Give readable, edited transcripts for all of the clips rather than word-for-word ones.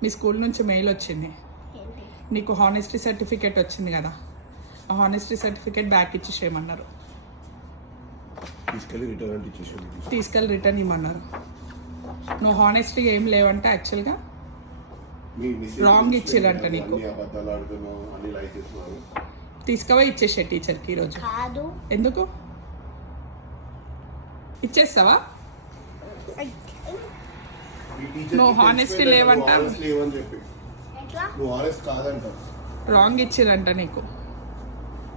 మీ school నుంచి mail వచ్చింది, ఏంటి? నీకు హానెస్టీ సర్టిఫికేట్ వచ్చింది కదా, ఆ హానెస్టీ సర్టిఫికేట్ బ్యాక్ ఇచ్చేసేయమన్నారు. తీసుకెళ్ళి రిటర్న్ ఇవ్వమన్నారు. నువ్వు హానెస్టీ ఏం లేవంటే యాక్చువల్గా రాంగ్ ఇచ్చిరంట నీకు. తీసుకుపోయి ఇచ్చేసే టీచర్కి ఈరోజు. కాదు. ఎందుకు ఇచ్చేస్తావా? నువ్వు హానెస్టీ లేవంట, రాంగ్ ఇచ్చిరంట నీకు.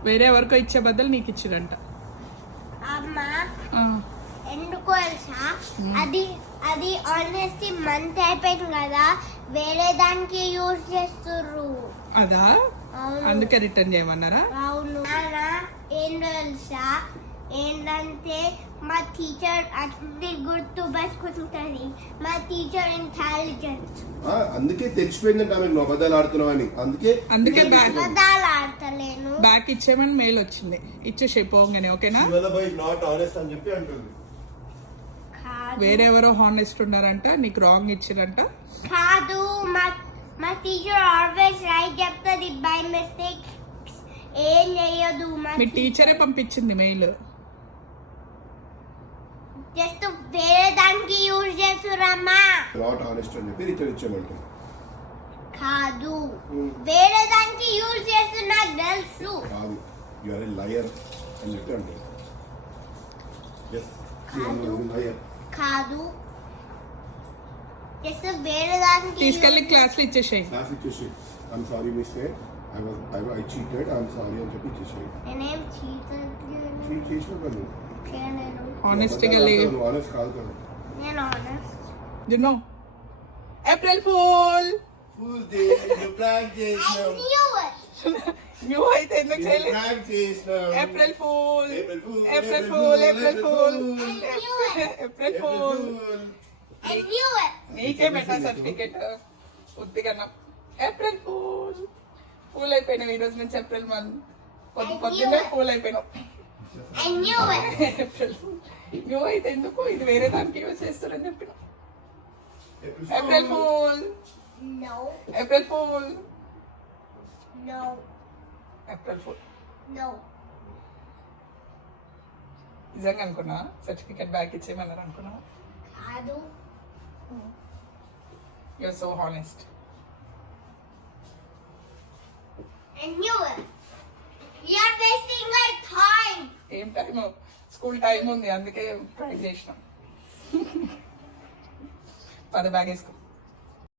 వేరే ఎవరికో ఇచ్చే బదులు నీకు ఇచ్చిరంట. అమ్మా ఎందుకో తెలుసా, అది ఆనెస్టీ మంత్ అయిపోయింది కదా, వేరే దానికి యూజ్ చేస్తుర్రు. అదా? అందుకే రిటర్న్ చేయమన్నారా? అవును. ఏం తెలుసా, ఏంటంటే మా టీచర్ అన్ని గుర్తు పెట్టుకుంటుంది. మా టీచర్ ఇంటెలిజెంట్. అందుకే తెలిసిపోయిందంట ఆమె నువ్వు అబద్ధాలు ఆడుతున్నావు అని. అందుకే అబద్ధాలు ఆడతలేను. బ్యాక్ ఇచ్చేమని మెయిల్ వచ్చింది, ఇచ్చేసి పోగానే. ఓకేనా? అని చెప్పి అంటుంది. వేరెవరో హానెస్ట్ ఉన్నారంట, నీకు రాంగ్ ఇచ్చిరంట. కాదు, మా టీచర్ ఆల్వేస్ రైట్ చెప్తుంది, బై మిస్టేక్ ఏం చేయదు. మీ టీచరే పంపించింది మెయిల్. జస్ట్ వేరే దానికి యూజ్ చేస్తురమ్మా. నాట్ హానెస్ట్ అని చెప్పి రిటర్న్ ఇచ్చేమంటారు. కాదు, వేరే దానికి యూజ్ చేస్తున్నా తెలుసు. కాదు, యు ఆర్ ఎ లయర్ అని చెప్పి అంటారు. కాదు, జస్ట్ వేరే దానికి తీసుకెళ్ళి క్లాస్లో ఇచ్చేసేయి. క్లాస్ ఇచ్చేసి I'm sorry mister, I cheated, I'm sorry అని చెప్పి ఇచ్చేసేయి. నేనేం చీట్ చేసినావు కదా. హానెస్ట్గా లేవు. హానెస్ట్ కాదు కదా. నేను honest. You know, April Fool. Fool day, you prank చేసినావు. నువ్వు అయితే ఎందుకు చేయలేదు? Prank చేసినావు. April Fool. April Fool. April Fool. April Fool. April Fool. నీకే పెట్టా సర్టిఫికెట్ ఉత్తిగా. April fool. ఫూల్ అయిపోయినావు ఈ రోజు నుంచి. ఏప్రిల్ మంత్ పొద్దున్నే ఫూల్ అయిపోయినావు. April fool. నువ్వు అయితే ఎందుకు ఇది వేరే దానికి యూజ్ చేస్తారని చెప్పిన. April fool. April fool. April fool. నిజంగా అనుకున్నా సర్టిఫికెట్ బ్యాక్ ఇచ్చేయమన్నారు అనుకున్నా. కాదు. You're so honest. I knew it. You're wasting my time. ఏం టైం? స్కూల్ టైం ఉంది, అందుకే ట్రై చేసినాం. పద బ్యాగ్ వేసుకో.